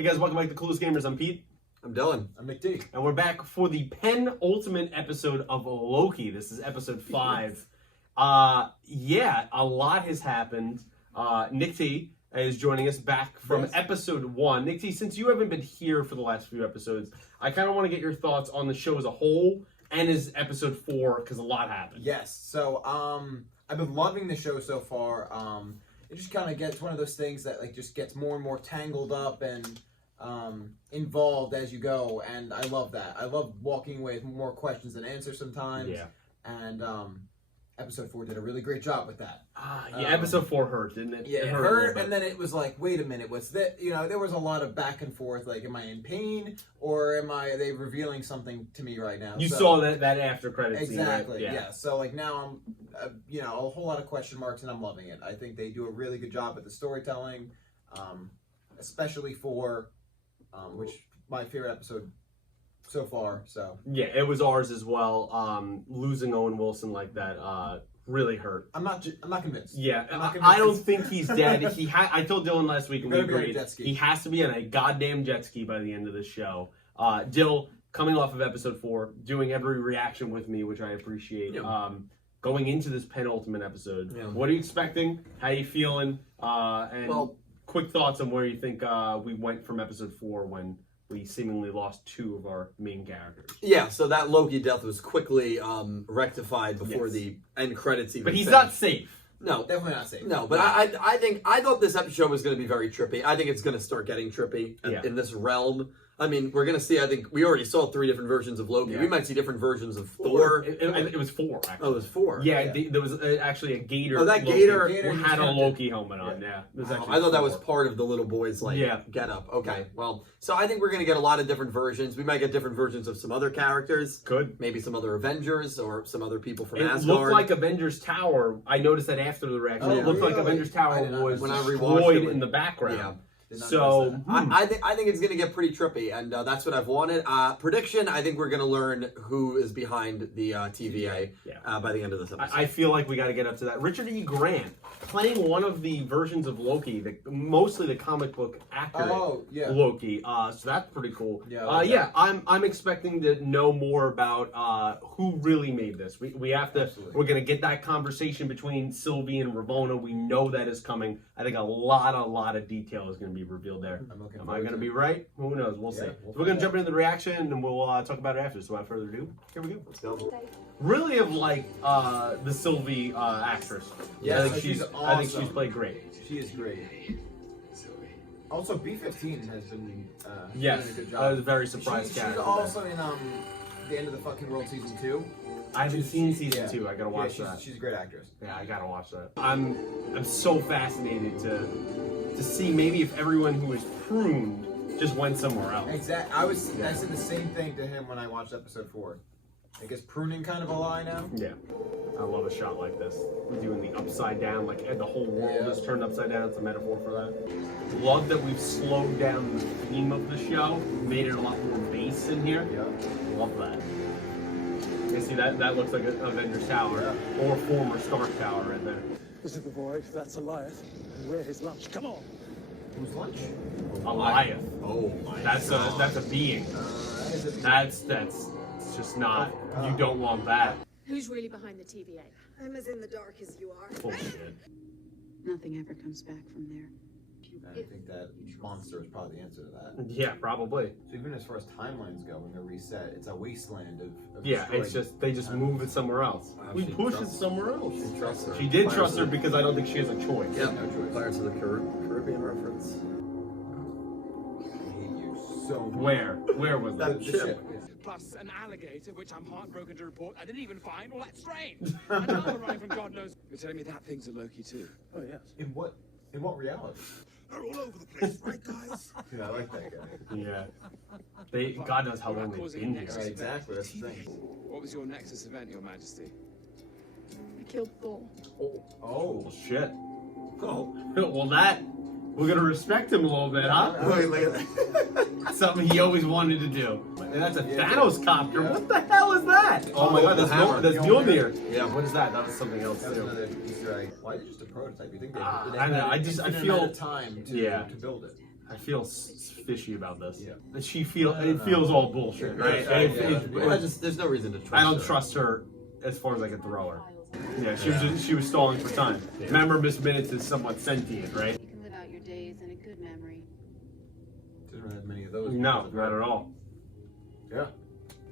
Hey guys, welcome back to Coolest Gamers. I'm Pete. I'm Dylan. I'm McD. And we're back for the penultimate episode of Loki. This is episode 5. Yeah, a lot has happened. Nick T is joining us back from episode 1. Nick T, since you haven't been here for the last few episodes, I kind of want to get your thoughts on the show as a whole and as episode 4, because a lot happened. Yes. So, I've been loving the show so far. It just kind of gets one of those things that just gets more and more tangled up and involved as you go, and I love that. I love walking away with more questions than answers sometimes. Yeah. And episode 4 did a really great job with that. Episode 4 hurt, didn't it? Yeah, it hurt, and then it was like, wait a minute, what's that? There was a lot of back and forth. Like, am I in pain, or are they revealing something to me right now? You saw that after credits scene, right? Exactly. Yeah. So now I'm, a whole lot of question marks, and I'm loving it. I think they do a really good job at the storytelling, especially for which my favorite episode so far. So yeah, it was ours as well. Losing Owen Wilson like that really hurt. I'm not convinced. Yeah, I'm not convinced. I don't think he's dead. I told Dylan last week, and we agreed, jet ski. He has to be on a goddamn jet ski by the end of the show. Dill, coming off of episode 4, doing every reaction with me, which I appreciate. Yeah. Going into this penultimate episode, what are you expecting? How are you feeling? And quick thoughts on where you think we went from episode 4 when we seemingly lost 2 of our main characters. Yeah, so that Loki death was quickly rectified before the end credits even. But he's finished. Not safe. No, definitely not safe. No, but I thought this episode was going to be very trippy. I think it's going to start getting trippy in this realm. I mean, we're going to see, I think, we already saw 3 different versions of Loki. Yeah. We might see different versions of Thor. It was 4, actually. Oh, it was 4? Yeah, there was actually a gator. Oh, that Loki gator had a Loki helmet on, yeah. I thought that was part of the little boy's, get-up. Okay, well, so I think we're going to get a lot of different versions. We might get different versions of some other characters. Could. Maybe some other Avengers or some other people from Asgard. It looked like Avengers Tower. I noticed that after the reaction. It looked like Avengers Tower was destroyed in the background. Yeah. So I think it's going to get pretty trippy, and that's what I've wanted. Prediction: I think we're going to learn who is behind the TVA by the end of this episode. I feel like we got to get up to that. Richard E. Grant playing one of the versions of Loki, mostly the comic book accurate Loki. So that's pretty cool. I'm expecting to know more about who really made this. We have to. Absolutely. We're going to get that conversation between Sylvie and Ravonna. We know that is coming. I think a lot of detail is going to be revealed there. Am I going to be right? Who knows? We'll see. We're going to jump into the reaction and we'll talk about it after. So without further ado, here we go. Let's go. Really have liked the Sylvie actress. Yeah, I think she's awesome. I think she's played great. She is great. Also, B-15 has been doing a good job. I was a very surprised She's also in the End of the Fucking World season 2. I haven't seen season 2. I gotta watch that. She's a great actress. Yeah, I gotta watch that. I'm so fascinated to see maybe if everyone who was pruned just went somewhere else. Exactly. I said the same thing to him when I watched episode 4. I guess pruning kind of a lie now. Yeah. I love a shot like this. We're doing the upside down, like the whole world is turned upside down. It's a metaphor for that. Love that we've slowed down the theme of the show, made it a lot more bass in here. Yeah. Love that. You see that looks like an Avengers Tower or former Stark Tower right there. This is the boy. That's Goliath. Where's his lunch? Come on. Who's lunch? Goliath. Oh my. That's a being. That's it's just not. You don't want that. Who's really behind the TVA? I'm as in the dark as you are. Bullshit. Nothing ever comes back from there. I think that monster is probably the answer to that. Yeah, probably. So even as far as timelines go, when they're reset, it's a wasteland of it's just they just move it somewhere else. We push it somewhere else. She trusts her. She did trust her because I don't think she has a choice. Yeah, no choice. Pirates of the Caribbean reference. I hate you so much. Where was that? The ship. Plus an alligator, which I'm heartbroken to report I didn't even find all that strange. Another ride from God knows. You're telling me that thing's a Loki too? Oh yes. In what reality? They're all over the place, right, guys? Dude, I like that guy. Yeah. God knows how long they've been here. Right, exactly, that's the thing. What was your Nexus event, Your Majesty? I killed Thor. Oh shit. Oh, well we're gonna respect him a little bit, huh? Look at that. Something he always wanted to do. And that's a Thanos copter. What the hell is that? Oh my god, that's Mjolnir. Yeah. What is that? That was something else That was too. another Easter egg. Why is it just a prototype? You think they I know. I feel time to build it. I feel fishy about this. Yeah. And it feels all bullshit, right? There's no reason to trust her. I don't trust her as far as I can throw her. Yeah, she was stalling for time. Yeah. Remember, Miss Minutes is somewhat sentient, right? You can live out your days in a good memory. Didn't really have many of those. No, not at all. Yeah.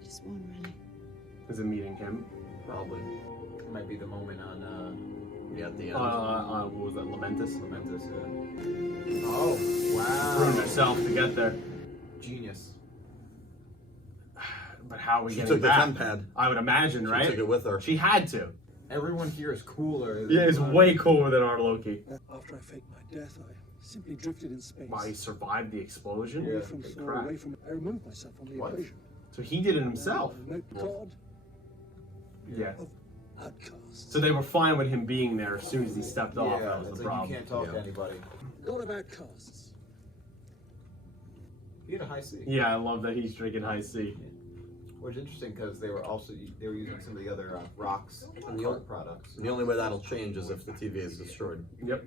Just one, really. Is it meeting him? Probably. It might be the moment on At the end. What was that? Lamentus? Momentous. Yeah. Oh wow. Ruined herself to get there. Genius. But how are we She getting took the back? temp pad. I would imagine, She right? took it with her. She had to. Everyone here is cooler. Yeah, it's way cooler than our Loki. After I faked my death, I simply drifted in space. Wow, he survived the explosion? Yeah. Away from Thor, Crap. away from. I removed myself from the What? equation. So he did it himself. No God Yeah. of outcasts. So they were fine with him being there as soon as he stepped off. Yeah, That was it's the like problem. you can't talk to anybody. God of outcasts. He had a high C. Yeah, I love that he's drinking high C. Which is interesting because they were using some of the other rocks and the old products. The only way that'll change is if the TV is destroyed. Yep.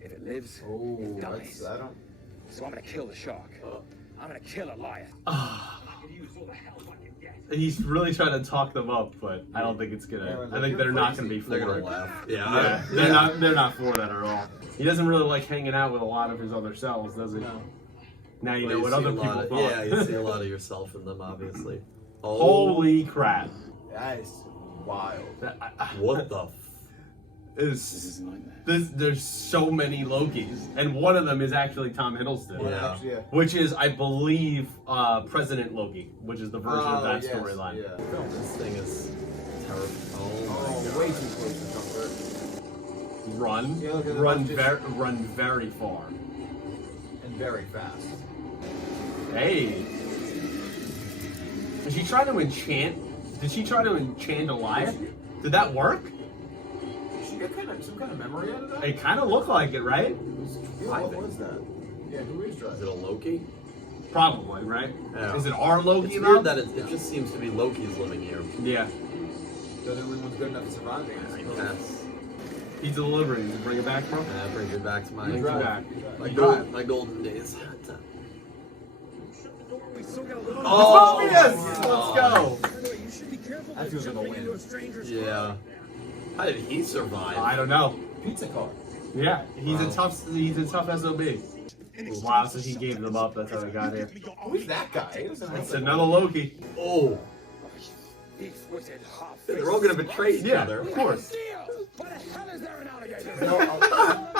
If it lives, Oh, it dies. I don't. So I'm gonna kill the shark. I'm gonna kill a lion. He's really trying to talk them up, but I don't think it's gonna. I think they're not gonna be for They're gonna it. laugh. Yeah, they're not for that at all. He doesn't really like hanging out with a lot of his other selves, does he? No. Now you Well, know what see other a lot people of- thought. Yeah, you see a lot of yourself in them, obviously. Oh, Holy crap! That is wild. what the? There's so many Lokis, and one of them is actually Tom Hiddleston. Yeah. Actually, yeah. Which is, I believe, President Loki, which is the version of that yes, storyline. Yeah. This thing is terrible. Oh my god. Way too close to comfort. Run, Yeah, look at the run, bunches. run very far. And very fast. Hey, did she try to enchant? Did she try to enchant Elias? Did that work? Did she get some kind of memory out of that? It kind of looked like it, right? Yeah, what was that? Yeah, who is Is it that? a Loki? Probably, right? Yeah. Is it our Loki It's though? weird that it just seems to be Loki's living here. Yeah, They're the only ones good enough to survive it. I guess. he's delivering. Did you bring it back, bro? That brings me back to my Brings you back. my golden days. We still got a little. Oh, yes! Let's go. Anyway, you should be careful. I feel with gonna jumping win. into a stranger's car. Yeah. How did he survive? I don't know. Pizza car. Yeah, he's Wow. a tough SOB. Wow, so he gave them up. That's how they got here. Who's that guy? He doesn't It's have another Loki. Oh, Deep-footed, they're all gonna betray each Yeah, other. of course. Deal! Why the hell is there an alligator? No,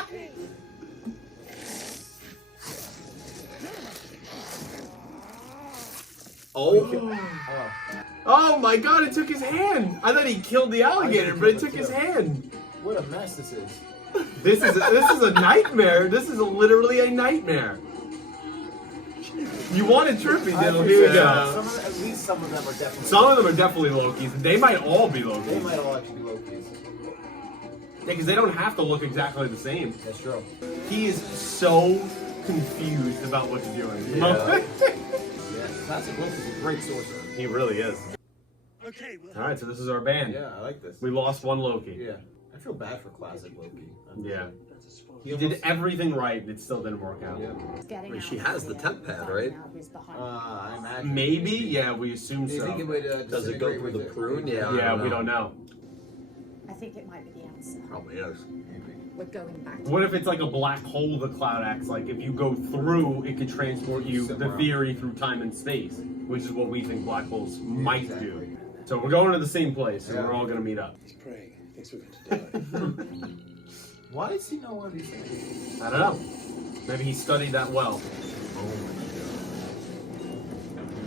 Oh, Oh my god, it took his hand! I thought he killed the alligator, but it took his hand. what a mess this is. This is a nightmare. This is literally a nightmare. You wanted trippy, Diddle. Here we go. At least some of them are definitely. Some of them are definitely Lokis. They might all be They Lokis. might all actually be Loki's. Yeah, because they don't have to look exactly the same. That's true. He is so confused about what to do. Yeah. Yeah, classic Loki's a great sorcerer. He really is. Okay, well, All right, so this is our band. Yeah, I like this. We lost one Loki. Yeah, I feel bad for classic Loki. Yeah. He He did everything right, it still didn't work out. Yeah. she has the temp pad, right? I imagine. Maybe, yeah, we assume Do you think it so. would Does it go disintegrate through the with it? prune? Yeah. Yeah, we don't know. I think it might be the answer. Probably is. We're going back. What if it's like a black hole the cloud acts like? If you go through, it could transport you, the Somewhere theory, through time and space, which is what we think black holes might exactly. do. So we're going to the same place, and Yeah. we're all going to meet up. he's praying. He thinks we're going to die. Why does he know what he's saying? I don't know. Maybe he studied that well.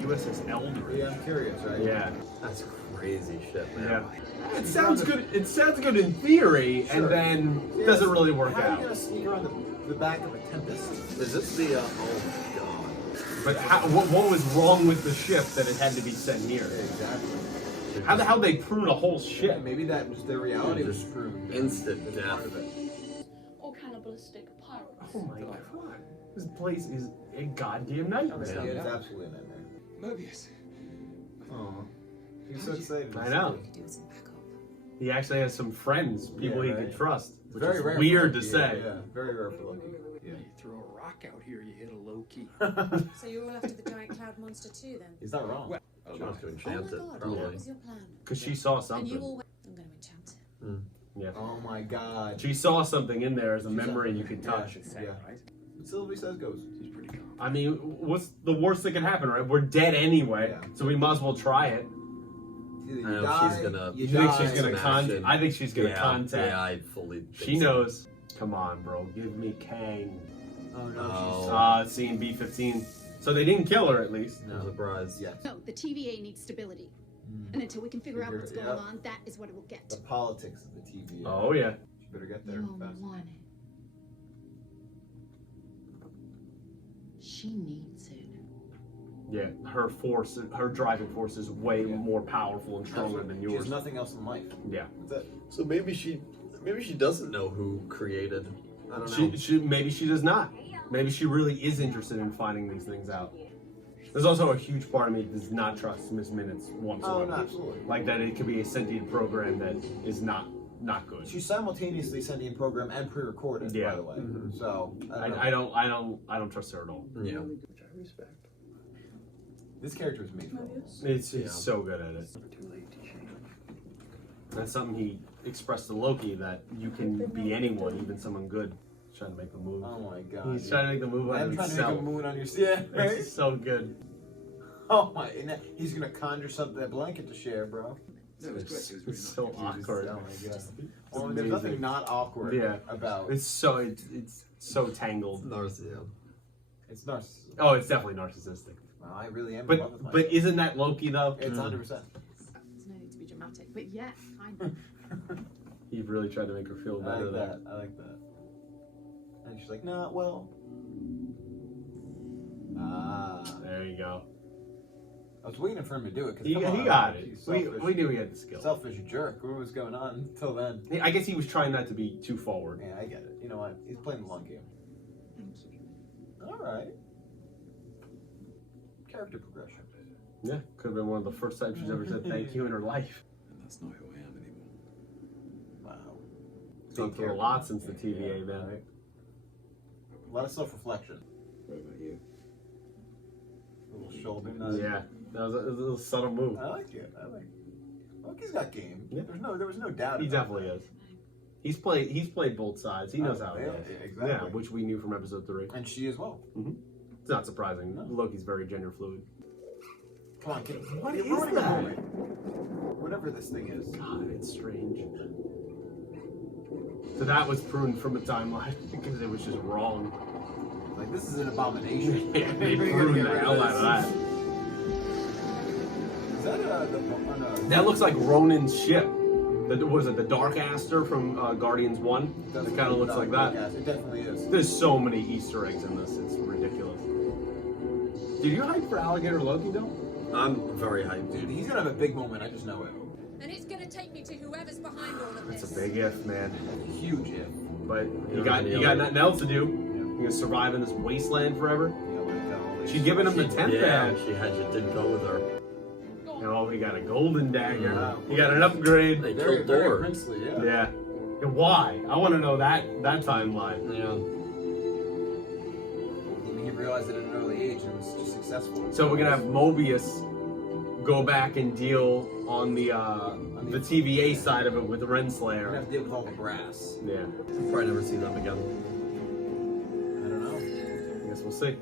USS Eldridge. Yeah, I'm curious, right? Yeah. That's crazy shit, man. Yeah. It sounds good. It sounds good in theory, Sure. and then Yes. doesn't really work How are out. you gonna sneak around the back of a Tempest? Is this the? Oh my god. But what was wrong with the ship that it had to be sent here? Exactly. How the hell they prune a whole Yeah, ship? maybe that was their reality was Just screwed. instant That's death. part of it. Or cannibalistic pirates. Oh my god. This place is a goddamn Yeah, nightmare. it's absolutely a nightmare. Mobius. Oh, he's so excited. I know. Do some backup. He actually has some friends, people Yeah, he right. can trust, which Very is rare. weird for to Loki, say. Yeah, very rare for Loki. Yeah. Throw a rock out here, you hit a Loki. So you're all after the giant cloud monster too, then? He's not wrong. Well, She wants to Oh my enchant it, god, probably. what was your plan? Because she saw And something. you all went, I'm going to enchant it. Yeah. Oh my god. She saw something in there as a She's memory up- you could yeah, touch. Yeah. Right? What Sylvie says goes. She's pretty calm. I mean, what's the worst that can happen, right? We're dead anyway, Yeah. so we might as well try it. Either you I know die, she's gonna- you You think die, she's gonna smash it. I think she's gonna contact. Yeah, I fully think She so. knows. Come on, bro. Give me Kang. Oh no, Oh. Seeing B-15. So they didn't kill her, at least. I'm surprised. Yes. No, the TVA needs stability. And until we can figure out what's going Yep. on, that is what it will get. The politics of the TV. Oh, yeah. She better get there You won't fast. want it. She needs it. Yeah, her driving force is way more powerful and stronger than She yours. has nothing else in life. Yeah. That's it. So maybe she doesn't know who created. I don't know. Maybe she does not. Maybe she really is interested in finding these things out. There's also a huge part of me that does not trust Miss Minutes whatsoever. Oh, no, absolutely. Like that it could be a sentient program that is not good. She's simultaneously sending a program and pre-recorded, Yeah. by the way. So I don't trust her at all. Yeah. Which I respect. this character is made for all this. He's so good at it. Too late to change. That's something he expressed to Loki, that you can be anyone, even someone good. He's trying to make the move. Oh my god. He's trying to make the move on I'm trying to make himself. a moon on your yeah, right? It's so good. Oh my! And that, he's gonna conjure something a blanket to share, bro. No, it was great. It was very It's so nice. awkward. Oh my god. Well, amazing. there's nothing not awkward Yeah. about It's so tangled. Narcissism. it's narcissism. Oh, it's definitely narcissistic. Well, I really am in love with But myself. isn't that Loki though? It's 100%. There's no need to be dramatic, but yeah, kind of. He really tried to make her feel I better like there. that. I like that. And she's like, nah, well. There you go. I was waiting for him to do it. 'Cause He come on, got it. he's We selfish. knew he had the skill. Selfish jerk. What was going on until then? I guess he was trying not to be too forward. Yeah, I get it. You know what? He's playing the long game. Thank you. All right. Character progression. Yeah, could have been one of the first times she's ever said thank you in her life. And that's not who I am anymore. Wow. Gone through a lot since the TVA, man. Right. A lot of self-reflection. What about you? Little shoulder nudge. Yeah, that was a little subtle move. I like it. I like it. Loki's got game. Yeah. There was no doubt. He about definitely that. is. He's played both sides. He knows how it Yeah, goes. exactly. Yeah, which we knew from episode 3. And she as well. It's not surprising. No. Loki's very gender fluid. Come on, kid. What You're is ruining the that? moment. Whatever this thing is. God, it's strange. So that was pruned from a timeline because it was just wrong. Like, this is an abomination. Yeah, they We're gonna pruned get the rid hell of out of this. that. Is that That looks like Ronan's ship. Was it the Dark Aster from Guardians 1? It kind of looks like that. Yes, it definitely is. There's so many Easter eggs in this. It's ridiculous. Did you hype for Alligator Loki though? I'm very hyped, Dude, dude. he's gonna have a big moment. I just know it. And it's going to take me to whoever's behind all of this. That's a big if, man. That's a huge if. But You you don't got have any you got other- nothing else to do. You're gonna survive in this wasteland forever. You know, like, She's giving him the 10th Yeah, badge. she did go with her. Oh, he got a golden dagger. Wow. He got an upgrade. They very, killed very Thor. princely, yeah. Yeah. And why? I want to know that timeline. Yeah. He realized it at an early age and was just successful. So we're gonna have Mobius go back and deal on the TVA side of it with We're gonna Renslayer. have to deal with all the brass. Yeah. We'll probably never see them again. I don't know. I guess we'll see.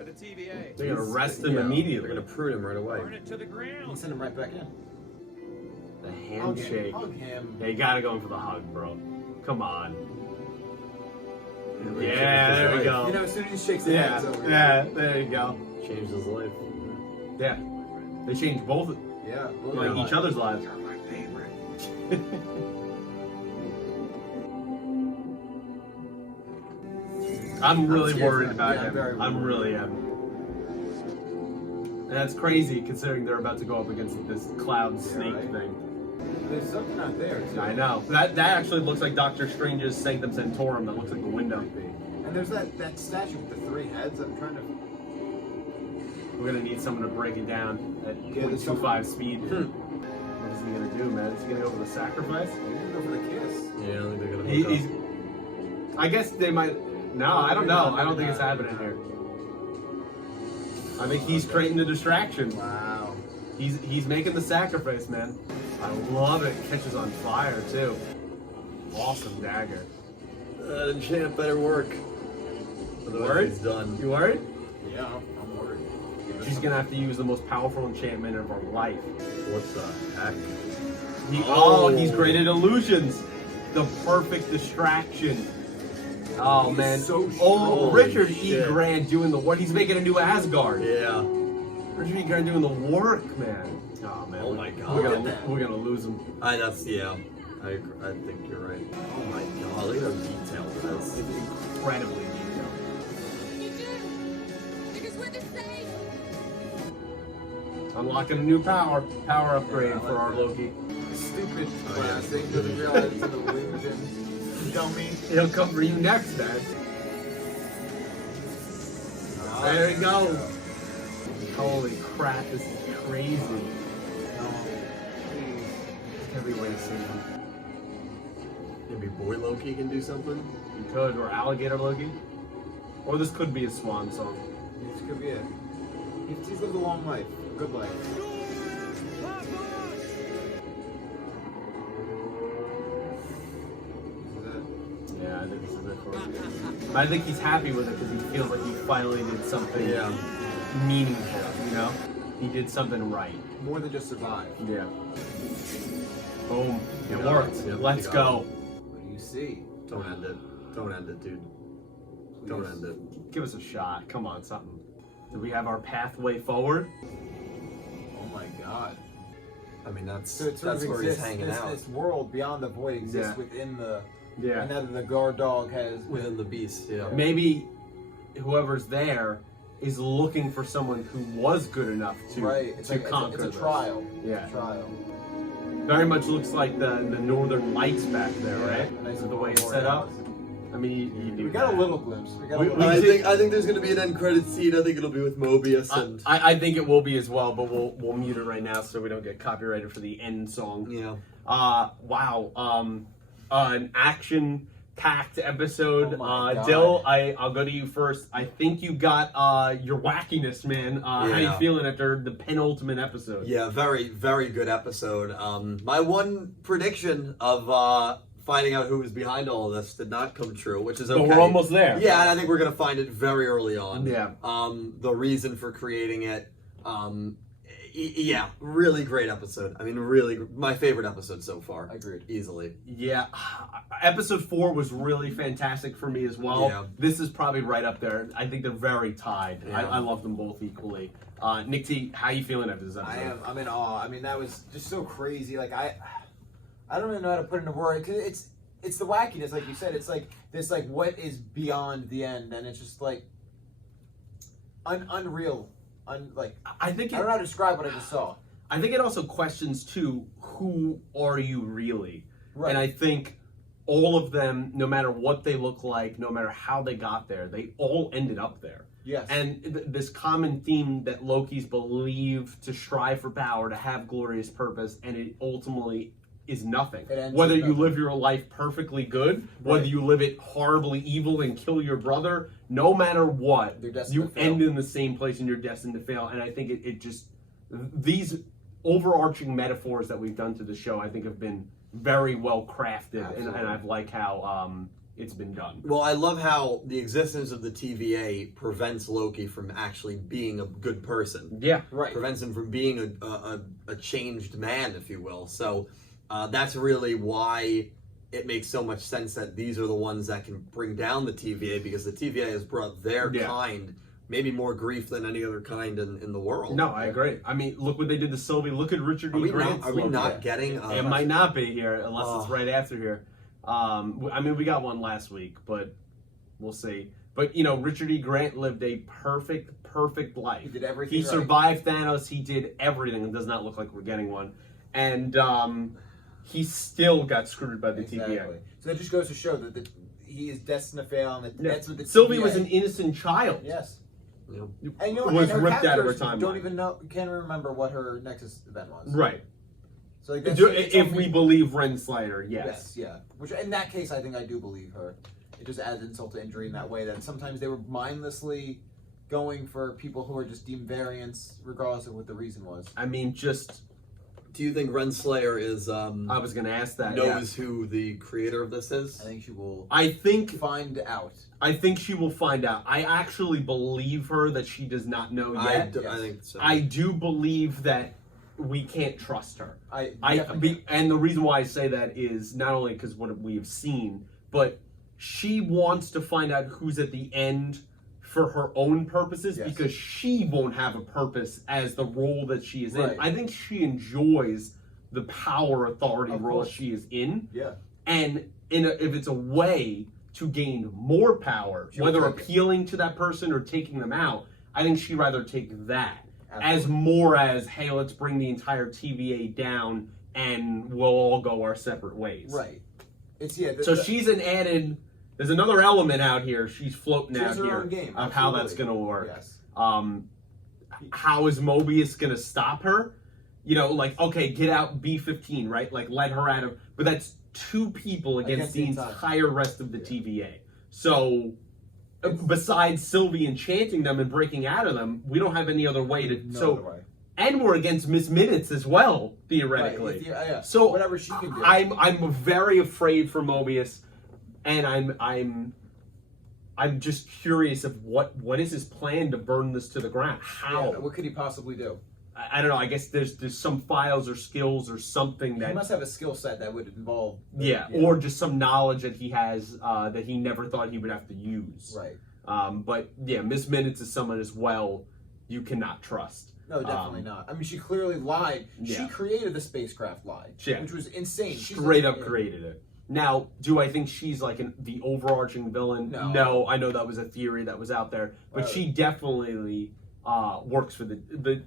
At the TVA. They're gonna arrest him Yeah, immediately. They're gonna prune him right away. Burn it to the We'll ground. send him right back in. The Hug him. handshake. Hug him. Yeah, you gotta go in for the hug, bro. Come on. They Yeah, changed his there we life. go. You know, as soon as he shakes the Yeah, hands over. yeah, there you go. Changed his life. Yeah. They changed both, Yeah. like, each other's lives. You're my favorite. I'm really scared worried for him. about Yeah, him. very I'm worried. really am. And that's crazy considering they're about to go up against this cloud snake right. thing. There's something out there, too. I know. That actually looks like Doctor Strange's Sanctum Sanctorum. That looks like the window. And there's that statue with the 3 heads. I'm trying to. We're gonna need someone to break it down at Yeah, there's 0.25 speed. What is he gonna do, man? Is he gonna go for the sacrifice? Maybe go for the kiss. Yeah, I think they're gonna He, hook he's. I guess they might No, I don't know. I don't think it's happening here. I think he's creating the distraction. Wow. He's making the sacrifice, man. I love it. Catches on fire too. Awesome dagger. That enchant better work. Worried? It's done. You worried? Yeah, I'm worried. She's gonna have to use the most powerful enchantment of her life. What the heck? He's created illusions. The perfect distraction. Oh man. so oh, strong. Richard Holy E. shit. Grant doing the work. He's making a new Asgard. Yeah. Richard E. Grant doing the work, man. Oh man. Oh my God. We're gonna lose him. I think you're right. Oh my God. Look at how detailed it is. It's incredibly detailed. You do! Because we're the same! Unlocking a new power upgrade for our Loki. Stupid plastic doesn't realize it's an illusion. Dummy. He'll come for you next, man. There he goes. Holy crap, this is crazy. Every way to see him. Maybe Boy Loki can do something? He could, or Alligator Loki. Or this could be a swan song. This could be it. He's lived a long life. A good life. Yeah, I think this is it for him. But I think he's happy with it because he feels like he finally did something meaningful, you know? He did something right. More than just survive. Yeah. Boom. It Yeah, worked. yeah, Let's you go. got What do you see? Don't end it. Don't end it, dude. Don't end it. Give us a shot. Come on, something. Do we have our pathway forward? Oh my God. I mean, that's So it sort that's of where exists, he's hanging out. this world beyond the void exists Yeah. within the. Yeah. And that the guard dog has. Within the beast, yeah. Maybe whoever's there is looking for someone who was good enough to, Right. It's to like conquer it's a this. trial. Yeah. It's a trial. Very much looks like the northern lights back there, right? Nice So the way it's and set up. borealis. I mean, you do We got that. a little glimpse. We got a We- little. we did- I think there's gonna be an end credit scene. I think it'll be with Mobius and I think it will be as well, but we'll mute it right now so we don't get copyrighted for the end song. yeah. Wow. An action-packed episode. Oh my God. Dill, I'll go to you first. I think you got your wackiness, man. How you Yeah. feeling after the penultimate episode? Yeah, very, very good episode. My one prediction of finding out who was behind all of this did not come true, which is okay. But we're almost there. Yeah, and I think we're gonna find it very early on. Yeah. The reason for creating it. Yeah, really great episode. I mean, really, my favorite episode so far. Agreed. Easily. Yeah, episode 4 was really fantastic for me as well. Yeah. This is probably right up there. I think they're very tied. Yeah. I love them both equally. Nick T, how you feeling after this episode? I'm in awe. I mean, that was just so crazy. Like I don't even know how to put it into words. 'Cause it's the wackiness, like you said. It's like this, like what is beyond the end, and it's just like unreal. I think I don't know how to describe what I just saw. I think it also questions too, who are you really? Right. And I think all of them, no matter what they look like, no matter how they got there, they all ended up there. Yes. And this common theme that Loki's believe to strive for power, to have glorious purpose, and it ultimately is nothing. It ends Whether with you nothing. live your life perfectly good, whether Right. you live it horribly evil and kill your brother, no matter what, You're destined you to fail. end in the same place and you're destined to fail. And I think it just, these overarching metaphors that we've done to the show, I think have been very well crafted, and I like how it's been done. Well, I love how the existence of the TVA prevents Loki from actually being a good person. Yeah. Right. Prevents him from being a changed man, if you will. So that's really why it makes so much sense that these are the ones that can bring down the TVA, because the TVA has brought their kind maybe more grief than any other kind in the world. No, I agree. I mean, look what they did to Sylvie. Look at Richard E. Grant's Are we Loki. not getting... It might not be here unless it's right after here. I mean, we got one last week, but we'll see. But, you know, Richard E. Grant lived a perfect life. He did everything He right. survived Thanos. He did everything. It does not look like we're getting one. And he still got screwed by the TVA. So that just goes to show that he is destined to fail, and that's what the Sylvie TVA was an innocent child. Yes. Yeah. And you know, Was and her ripped out of her captors timeline. Don't even know, can't remember what her Nexus event was. Right. So like, that's If we believe Ren Slider, yes. Yes, yeah. Which in that case, I think I do believe her. it just adds insult to injury in that way. That sometimes they were mindlessly going for people who are just deemed variants, regardless of what the reason was. I mean, just. Do you think Renslayer is? I was going to ask that. Knows who the creator of this is? I think she will. Find out. I think she will find out. I actually believe her that she does not know yet. I think so. I do believe that we can't trust her. Definitely and the reason why I say that is not only because what we have seen, but she wants to find out who's at the end for her own purposes, because she won't have a purpose as the role that she is in. I think she enjoys the power authority role she is in. Yeah. And if it's a way to gain more power, whether appealing to that person or taking them out, I think she'd rather take that as more as, hey, let's bring the entire TVA down and we'll all go our separate ways. Right. It's she's an added. There's another element out here. She's floating out here game. of how that's going to work. Yes. How is Mobius going to stop her? You know, like, okay, get out B-15, right? Like, let her out of... But that's two people against the entire rest of the TVA. So, besides Sylvie enchanting them and breaking out of them, we don't have any other way to... And we're against Miss Minutes as well, theoretically. Right. So, whatever she can do. I'm very afraid for Mobius. And I'm just curious of what is his plan to burn this to the ground? How? Yeah, what could he possibly do? I don't know. I guess there's some files or skills or something that he must have a skill set that would involve. Or just some knowledge that he has that he never thought he would have to use. Right. But yeah, Miss Minutes is someone as well you cannot trust. No, definitely not. I mean, she clearly lied. She created the spacecraft lie, which was insane. Straight up created it. Now, do I think she's like the overarching villain? No, I know that was a theory that was out there, but she definitely works for the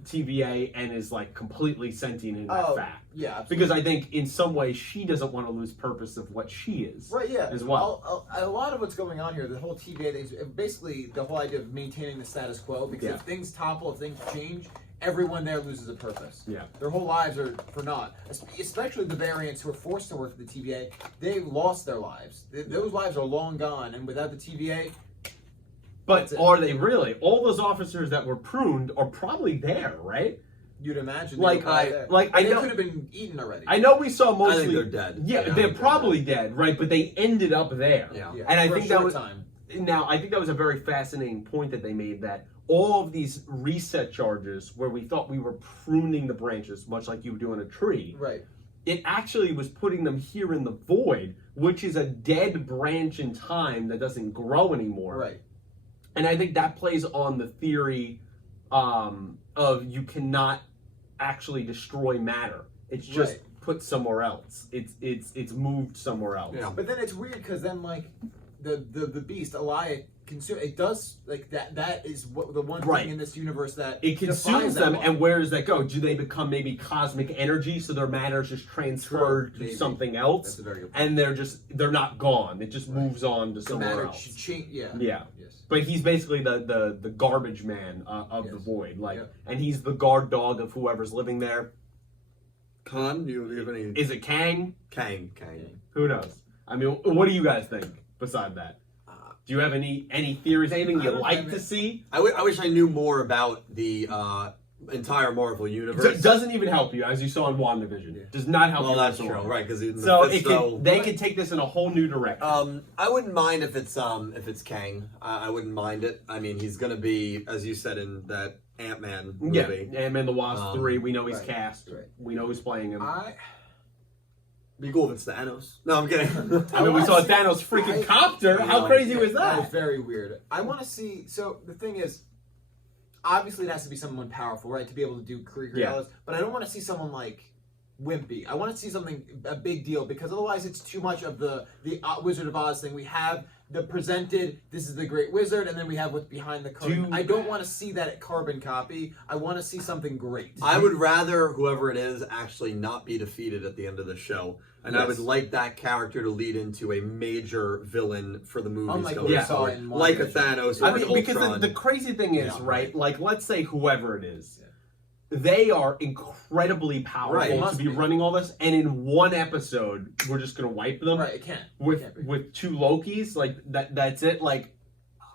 TVA and is like completely sentient in that fact. Yeah, absolutely. Because I think in some way she doesn't want to lose purpose of what she is. Right. Yeah. As well. A lot of what's going on here, the whole TVA thing, is basically the whole idea of maintaining the status quo. Because if things topple, if things change, everyone there loses a purpose. Yeah. Their whole lives are for naught. Especially the variants who are forced to work for the TVA, they've lost their lives. Those lives are long gone, and without the TVA... But are they really? All those officers that were pruned are probably there, right? You'd imagine. They could have been eaten already. I know we saw mostly... I think they're dead. Yeah, they're probably dead, right? But they ended up there. Yeah. And I for think a that short was... time. Now, I think that was a very fascinating point that they made, that all of these reset charges where we thought we were pruning the branches, much like you would do on a tree, right? It actually was putting them here in the void, which is a dead branch in time that doesn't grow anymore. Right. And I think that plays on the theory of you cannot actually destroy matter. It's just put somewhere else. It's moved somewhere else. Yeah. But then it's weird because then like the beast, Elia, it does like that. That is what the one thing in this universe that it consumes them. And where does that go? Do they become maybe cosmic energy, so their matter is just transferred to something else? That's a very good point. And they're not gone. It just moves on to somewhere else. Yeah. Yes. But he's basically the garbage man of the void, and he's the guard dog of whoever's living there. Khan, do you have any? Is it Kang? Kang. Who knows? I mean, what do you guys think? Beside that, do you have any theories? Anything you'd like to see? I wish I knew more about the entire Marvel universe. It doesn't even help you, as you saw in WandaVision. Yeah. Does not help you. Well, that's true, right? Because they could take this in a whole new direction. I wouldn't mind if it's Kang. I wouldn't mind it. I mean, he's gonna be, as you said, in that Ant-Man movie. Yeah, Ant-Man the Wasp 3. We know he's cast. Right. We know who's playing him. Be cool if it's Thanos. No, I'm kidding. I mean, we saw Thanos freaking copter. How crazy was that? That was very weird. I want to see. So the thing is, obviously it has to be someone powerful, right, to be able to do creatures. But I don't want to see someone like wimpy. I want to see something a big deal, because otherwise it's too much of the Wizard of Oz thing. We have the presented, this is the Great Wizard, and then we have what's behind the curtain. I don't want to see that carbon copy. I want to see something great. I would rather whoever it is actually not be defeated at the end of the show. And I would like that character to lead into a major villain for the movies. Unlike what we saw in like a Thanos or because the crazy thing is, right, like, let's say whoever it is, they are incredibly powerful Right. to be running all this, and in one episode, we're just gonna wipe them. Right, it can't. With 2 Lokis, like that's it. Like,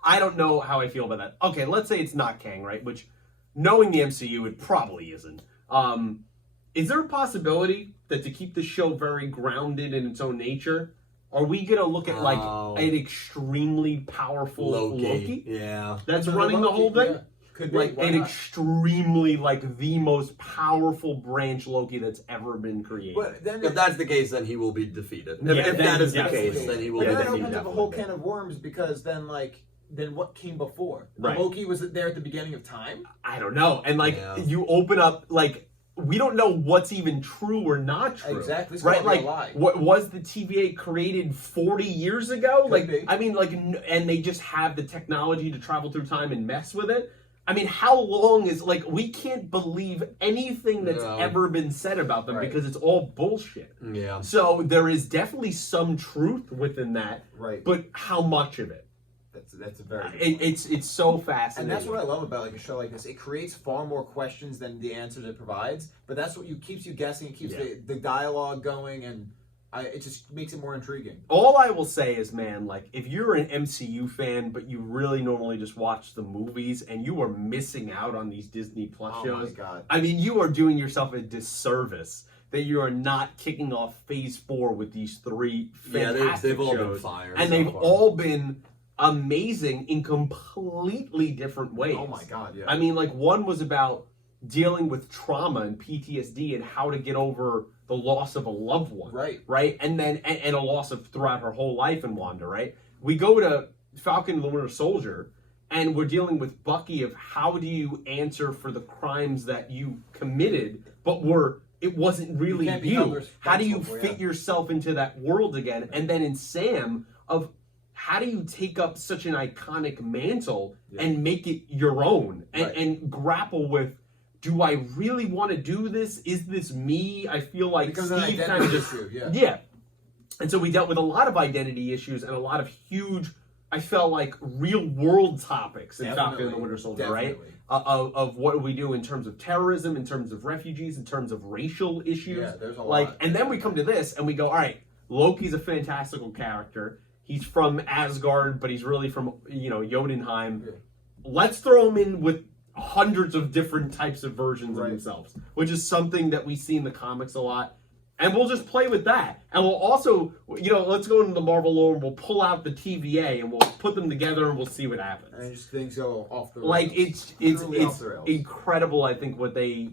I don't know how I feel about that. Okay, let's say it's not Kang, right? Which, knowing the MCU, it probably isn't. Is there a possibility that to keep the show very grounded in its own nature, are we gonna look at like an extremely powerful Loki? Yeah, that's running the whole thing. Yeah. Could be. Like Why an not? extremely, like the most powerful branch Loki that's ever been created. But then if that's the case, then he will be defeated. Yeah, if then that is the definitely. case, then he will But be then it defeated. opens up a whole can of worms because then what came before? Right. Loki was there at the beginning of time. I don't know. And like Yeah. you open up, like we don't know what's even true or not true. Exactly. This Right? could all be Like a lie. what was the TVA created 40 years ago? Could like be. I mean, like, and they just have the technology to travel through time and mess with it. I mean, how long is, like, we can't believe anything that's No. ever been said about them Right. because it's all bullshit. Yeah. So there is definitely some truth within that, Right. but how much of it? That's a very good point. It's so And fascinating. that's what I love about like a show like this. It creates far more questions than the answers it provides. But that's what keeps you guessing. It keeps the dialogue going, and it just makes it more intriguing. All I will say is, man, like, if you're an MCU fan, but you really normally just watch the movies and you are missing out on these Disney Plus Oh shows, my God. I mean, you are doing yourself a disservice that you are not kicking off Phase 4 with these 3 fantastic they've all been shows. fire And so they've far. all been amazing in completely different ways. Oh my God, yeah. I mean, like, one was about dealing with trauma and PTSD and how to get over the loss of a loved one. Right? And then, and a loss of throughout her whole life in Wanda, right? We go to Falcon and the Winter Soldier, and we're dealing with Bucky of how do you answer for the crimes that you committed, but it wasn't really can't be you. held How do you responsible, fit yourself into that world again? And then in Sam, of how do you take up such an iconic mantle and make it your own and grapple with, do I really want to do this? Is this me? I feel like Because an Steve kind of identity just issue, yeah. And so we dealt with a lot of identity issues and a lot of huge, I felt like, real world topics in Falcon and the Winter Soldier, right? Of what do we do in terms of terrorism, in terms of refugees, in terms of racial issues. Yeah, there's a like, lot. And then we come to this and we go, all right, Loki's a fantastical character. He's from Asgard, but he's really from, Jotunheim. Yeah. Let's throw him in with hundreds of different types of versions of themselves, which is something that we see in the comics a lot. And we'll just play with that. And we'll also, let's go into the Marvel lore and we'll pull out the TVA and we'll put them together and we'll see what happens. And just things go off the rails. Like it's off the rails. incredible, I think, what they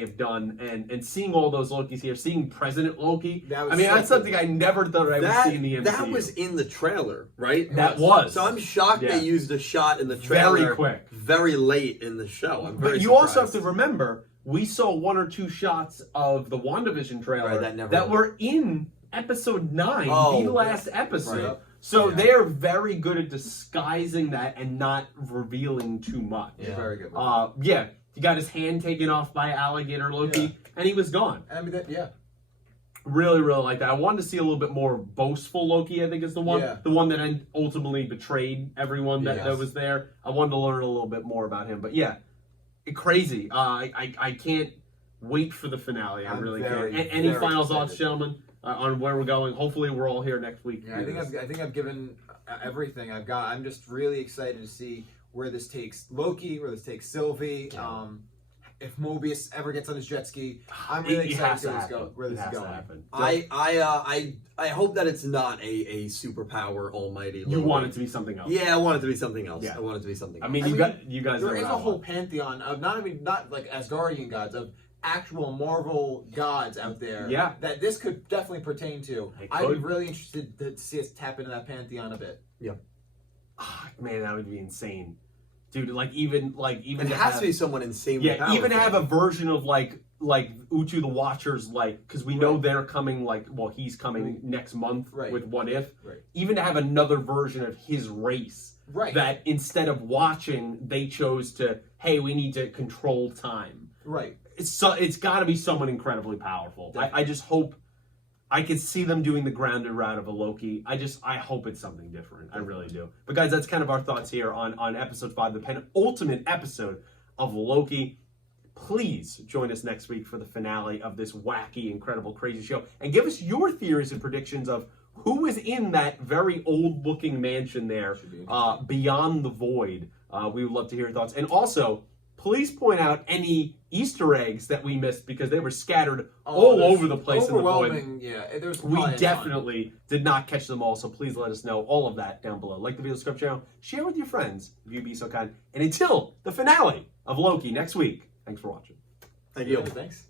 have done, and seeing all those Lokis here, seeing President Loki. That was I mean, so that's something I never thought I would see in the MCU. That was in the trailer, right? That was. So I'm shocked Yeah. they used a shot in the trailer Very quick. very late in the show. I'm very But you surprised. also have to remember, we saw 1 or 2 shots of the WandaVision trailer that were in episode 9, the last episode. Right. So they are very good at disguising that and not revealing too much. Yeah. Very good. He got his hand taken off by alligator Loki, and he was gone. I mean, Really, really like that. I wanted to see a little bit more boastful Loki, I think is the one. Yeah. The one that ultimately betrayed everyone that was there. I wanted to learn a little bit more about him. But yeah, crazy. I can't wait for the finale. I really can't. Any final thoughts, gentlemen, on where we're going? Hopefully we're all here next week. Yeah, I think I've given everything I've got. I'm just really excited to see where this takes Loki, where this takes Sylvie. If Mobius ever gets on his jet ski, I'm really excited to see where this is going. I hope that it's not a superpower almighty Loki. You want it to be something else. Yeah, I want it to be something else. Yeah. I want it to be something else. I mean, you guys there know is what a I whole want. pantheon of not like Asgardian gods, of actual Marvel gods out there. Yeah. That this could definitely pertain to. I'd be really interested to see us tap into that pantheon a bit. Yeah. Man, that would be insane. Dude, even it has to be someone insanely powerful. even have a version of like Utu the Watchers, because we know they're coming, he's coming next month with What If. Right. Even to have another version of his race. Right. That instead of watching, they chose to, hey, we need to control time. Right. It's got to be someone incredibly powerful. I just hope I could see them doing the grounded route of a Loki. I hope it's something different. I really do. But guys, that's kind of our thoughts here on episode 5, the penultimate episode of Loki. please join us next week for the finale of this wacky, incredible, crazy show. And give us your theories and predictions of who is in that very old-looking mansion there, beyond the void. We would love to hear your thoughts. And also, please point out any Easter eggs that we missed because they were scattered all over the place in the void. Yeah, there's we definitely did not catch them all, so please let us know all of that down below. Like the video, subscribe channel, share with your friends if you'd be so kind. And until the finale of Loki next week, thanks for watching. Thank you. Thanks.